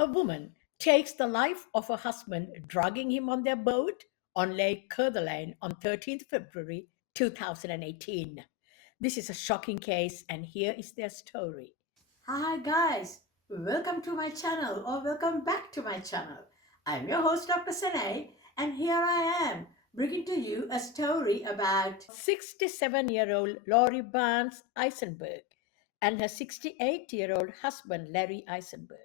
A woman takes the life of her husband, drugging him on their boat on Lake Calan on 13th February 2018. This is a shocking case, and here is their story. Hi guys, welcome to my channel or welcome back to my channel. I'm your host Dr. Senay, and here I am bringing to you a story about 67-year-old Lori Barnes Eisenberg and her 68-year-old husband Larry Eisenberg.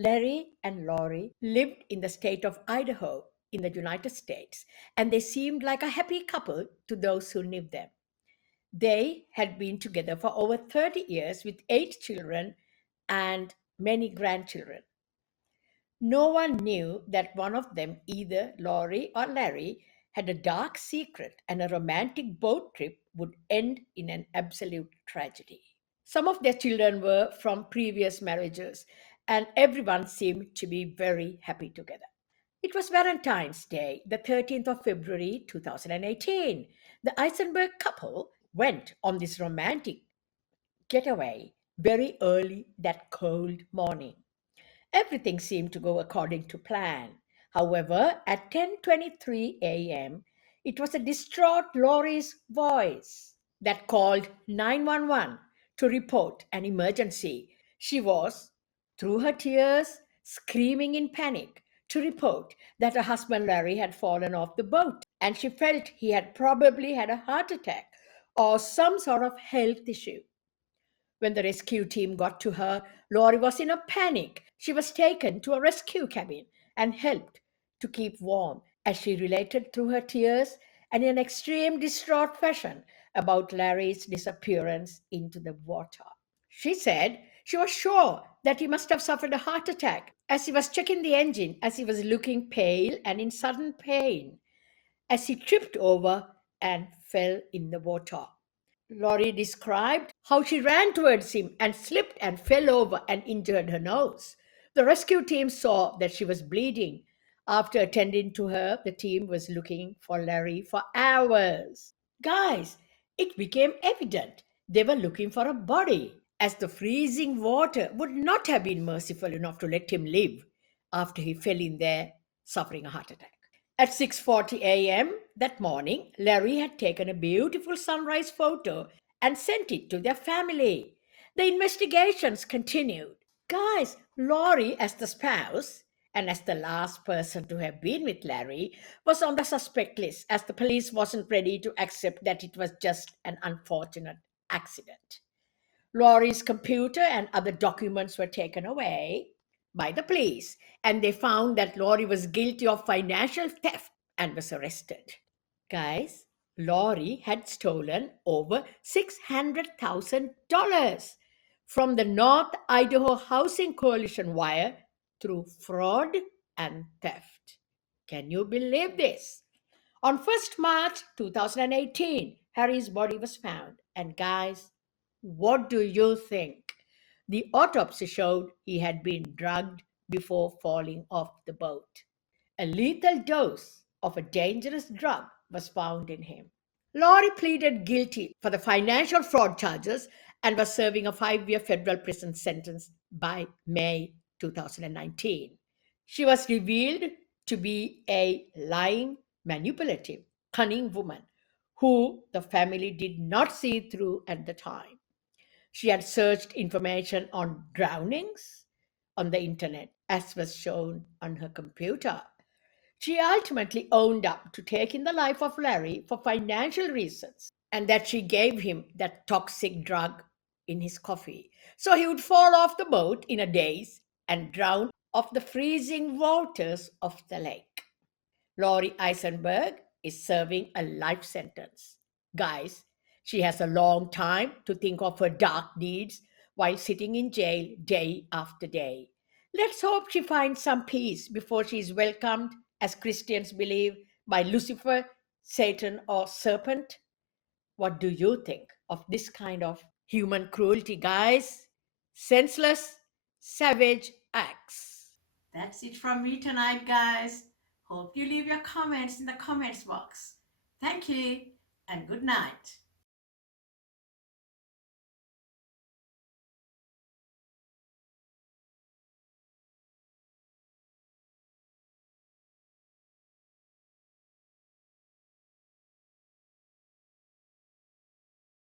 Larry and Lori lived in the state of Idaho in the United States, and they seemed like a happy couple to those who knew them. They had been together for over 30 years with 8 children and many grandchildren. No one knew that one of them, either Lori or Larry, had a dark secret, and a romantic boat trip would end in an absolute tragedy. Some of their children were from previous marriages, and everyone seemed to be very happy together. It was Valentine's Day, the 13th of February 2018. The Eisenberg couple went on this romantic getaway very early that cold morning. Everything seemed to go according to plan. However, at 10:23 a.m., it was a distraught Laurie's voice that called 911 to report an emergency. She was, through her tears, screaming in panic to report that her husband Larry had fallen off the boat, and she felt he had probably had a heart attack or some sort of health issue. When the rescue team got to her, Lori was in a panic. She was taken to a rescue cabin and helped to keep warm as she related through her tears and in extreme distraught fashion about Larry's disappearance into the water. She said she was sure that he must have suffered a heart attack as he was checking the engine, as he was looking pale and in sudden pain as he tripped over and fell in the water. Laurie described how she ran towards him and slipped and fell over and injured her nose. The rescue team saw that she was bleeding. After attending to her, the team was looking for Larry for hours. Guys, it became evident they were looking for a body, as the freezing water would not have been merciful enough to let him live after he fell in there suffering a heart attack. At 6:40 a.m. that morning, Larry had taken a beautiful sunrise photo and sent it to their family. The investigations continued. Guys, Lori, as the spouse and as the last person to have been with Larry, was on the suspect list as the police wasn't ready to accept that it was just an unfortunate accident. Laurie's computer and other documents were taken away by the police, and they found that Laurie was guilty of financial theft and was arrested. Guys, Laurie had stolen over $600,000 from the North Idaho Housing Coalition wire through fraud and theft. Can you believe this? On 1st March 2018, Harry's body was found. And guys, what do you think? The autopsy showed he had been drugged before falling off the boat. A lethal dose of a dangerous drug was found in him. Laurie pleaded guilty for the financial fraud charges and was serving a 5-year federal prison sentence by May 2019. She was revealed to be a lying, manipulative, cunning woman who the family did not see through at the time. She had searched information on drownings on the internet, as was shown on her computer. She ultimately owned up to taking the life of Larry for financial reasons and that she gave him that toxic drug in his coffee. So he would fall off the boat in a daze and drown of the freezing waters of the lake. Lori Isenberg is serving a life sentence. Guys, she has a long time to think of her dark deeds while sitting in jail day after day. Let's hope she finds some peace before she is welcomed, as Christians believe, by Lucifer, Satan, or serpent. What do you think of this kind of human cruelty, guys? Senseless, savage acts. That's it from me tonight, guys. Hope you leave your comments in the comments box. Thank you and good night.